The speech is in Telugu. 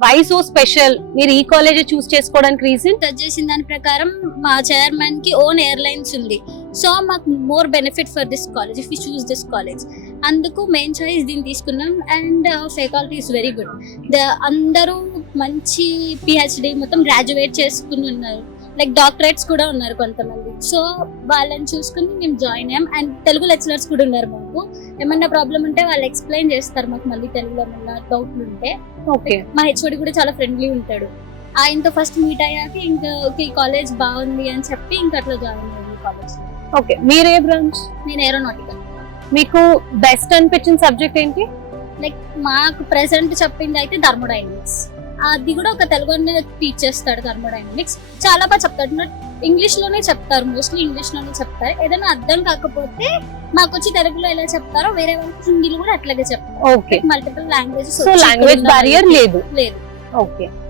Why so special? మీరు ఈ కాలేజ్ చూస్ చేసుకోవడానికి రీజన్? టచ్ చేసిన దాని ప్రకారం మా చైర్మన్ కి ఓన్ ఎయిర్లైన్స్ ఉంది. సో మాకు more benefit for this college if you choose this college. అందుకు మెయిన్ చాయిస్ దీన్ని తీసుకున్నాం. And faculty is very good. అందరూ మంచి పిహెచ్డి మొత్తం గ్రాడ్యుయేట్ చేసుకుని ఉన్నారు. లైక్ డాక్టరేట్స్ కూడా ఉన్నారు కొంతమంది. సో వాళ్ళని చూసుకుని మేము జాయిన్ అయ్యాం. అండ్ తెలుగు లెక్చరర్స్ కూడా ఉన్నారు మాకు. ఏమన్నా ప్రాబ్లం ఉంటే వాళ్ళు ఎక్స్ప్లెయిన్ చేస్తారు మాకు, మళ్ళీ తెలుగులో ఏమన్నా డౌట్లు ఉంటే. ఓకే. మా హెచ్ఓడి కూడా చాలా ఫ్రెండ్లీ ఉంటాడు. ఆయనతో ఫస్ట్ మీట్ అయ్యాక ఇంకా ఓకే ఈ కాలేజ్ బాగుంది అని చెప్పి ఇంకా అట్లా జాయిన్ అయ్యాను కాలేజ్. ఓకే. మీరే బ్రాంచ్? నేను ఏరోనాటికల్. మీకు బెస్ట్ అనిపించిన సబ్జెక్ట్ ఏంటి? లైక్ మాకు ప్రెసెంట్ చెప్పింది అయితే థర్మోడైనమిక్స్. అది కూడా ఒక తెలుగునే టీచ్ చేస్తాడు థర్మోడైనమిక్స్. చాలా బాగా చెప్తాడు. ఇంగ్లీష్ లోనే చెప్తారు, మోస్ట్లీ ఇంగ్లీష్ లోనే చెప్తారు. ఏదైనా అర్థం కాకపోతే మాకు వచ్చి తెలుగులో ఎలా చెప్తారో వేరే వాళ్ళకి హిందీలో కూడా అట్లాగే చెప్తారు. Okay. Multiple languages. So language barrier లేదు. లేదు. ఓకే.